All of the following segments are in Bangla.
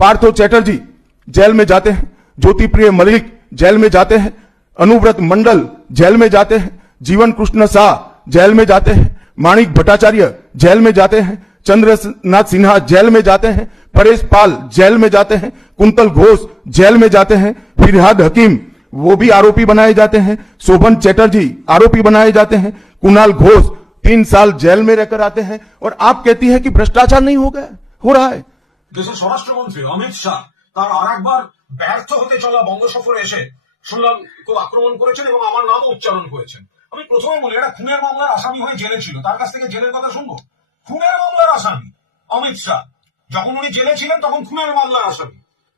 पार्थो चैटर्जी जेल में जाते हैं, ज्योति प्रिय मलिक जेल में जाते हैं, अनुव्रत मंडल जेल में जाते हैं, जीवन कृष्ण शाह जेल में जाते हैं, माणिक भट्टाचार्य जेल में जाते हैं, चंद्रनाथ सिन्हा जेल में जाते हैं, परेश पाल जेल में जाते हैं, कुंतल घोष जेल में जाते हैं, फिरहाद हकीम वो भी आरोपी बनाए जाते हैं, शोभन चैटर्जी आरोपी बनाए जाते हैं, कुणाल घोष 3 साल जेल में रहकर आते हैं, और आप कहती है कि भ्रष्टाचार नहीं हो गया, हो रहा है। দেশের স্বরাষ্ট্রমন্ত্রী অমিত শাহ তার আরেকবার ব্যর্থ হতে চলা বঙ্গ সফরে এসে শুনলাম খুব আক্রমণ করেছেন এবং আমার নামও উচ্চারণ করেছেন। আমি প্রথমে বলি এটা খুনের মামলার আসামি হয়ে জেলে ছিল, তার কাছ থেকে জেলের কথা শুনবো? খুনের মামলার আসামি অমিত শাহ, যখন উনি জেলে ছিলেন তখন খুনের মামলার আসামি।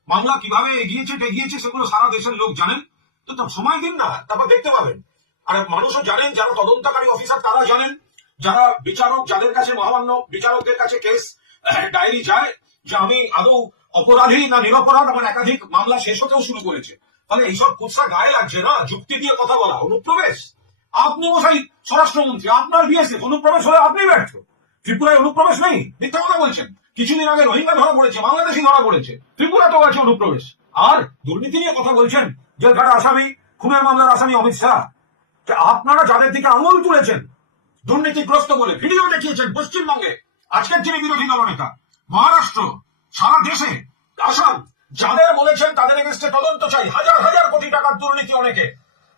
মামলা কিভাবে এগিয়েছে সেগুলো সারা দেশের লোক জানেন। তো সময় দিন না, তারপর দেখতে পাবেন। আর মানুষও জানেন, যারা তদন্তকারী অফিসার তারা জানেন, যারা বিচারক যাদের কাছে মহামান্য বিচারকদের কাছে কেস ডায়েরি যায় যে আমি আদৌ অপরাধী না নিরপরাধ, আমার একাধিক মামলা শেষ হতেও শুরু করেছে। ফলে এইসব কুৎসা গায়ে লাগছে না, যুক্তি দিয়ে কথা বলা। অনুপ্রবেশ, আপনি মশাই স্বরাষ্ট্রমন্ত্রী, আপনার বিএসএফ অনুপ্রবেশ হলে আপনি ব্যর্থ। ত্রিপুরায় অনুপ্রবেশ নেই, মিথ্যা কথা বলছেন। কিছুদিন আগে রোহিঙ্গা ধরা পড়েছে, বাংলাদেশি ধরা পড়েছে, ত্রিপুরাতেও আছে অনুপ্রবেশ। আর দুর্নীতি নিয়ে কথা বলছেন, জেলখাটা আসামি, খুনের মামলার আসামি অমিত শাহ। আপনারা যাদের দিকে আঙুল তুলেছেন দুর্নীতিগ্রস্ত বলে ভিডিও দেখিয়েছেন পশ্চিমবঙ্গে, আজকের যিনি বিরোধী দলনেতা, মহারাষ্ট্র, সারা দেশে, আসাম, যাদের বলেছেন তাদের এগেন্স্টে তদন্ত চাই, হাজার হাজার কোটি টাকার দুর্নীতি অনেকে,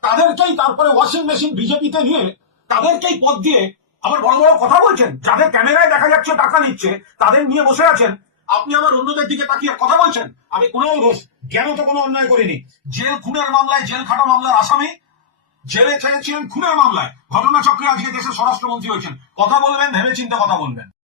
তাদেরকেই তারপরে ওয়াশিং মেশিন বিজেপিতে নিয়ে তাদেরকেই পদ দিয়ে আবার বড় বড় কথা বলছেন। যাদের ক্যামেরায় দেখা যাচ্ছে টাকা নিচ্ছে তাদের নিয়ে বসে আছেন, আপনি আমার অন্যদের দিকে তাকিয়ে কথা বলছেন। আমি কুণাল ঘোষ জ্ঞানত কোনো অন্যায় করিনি। জেল খুনের মামলায় জেল খাটা মামলার আসামি, জেলে ছিলেন খুনের মামলায়, ঘটনাচক্রে আজকে দেশের স্বরাষ্ট্রমন্ত্রী হয়েছেন। কথা বলবেন ভেবে চিন্তে কথা বলবেন।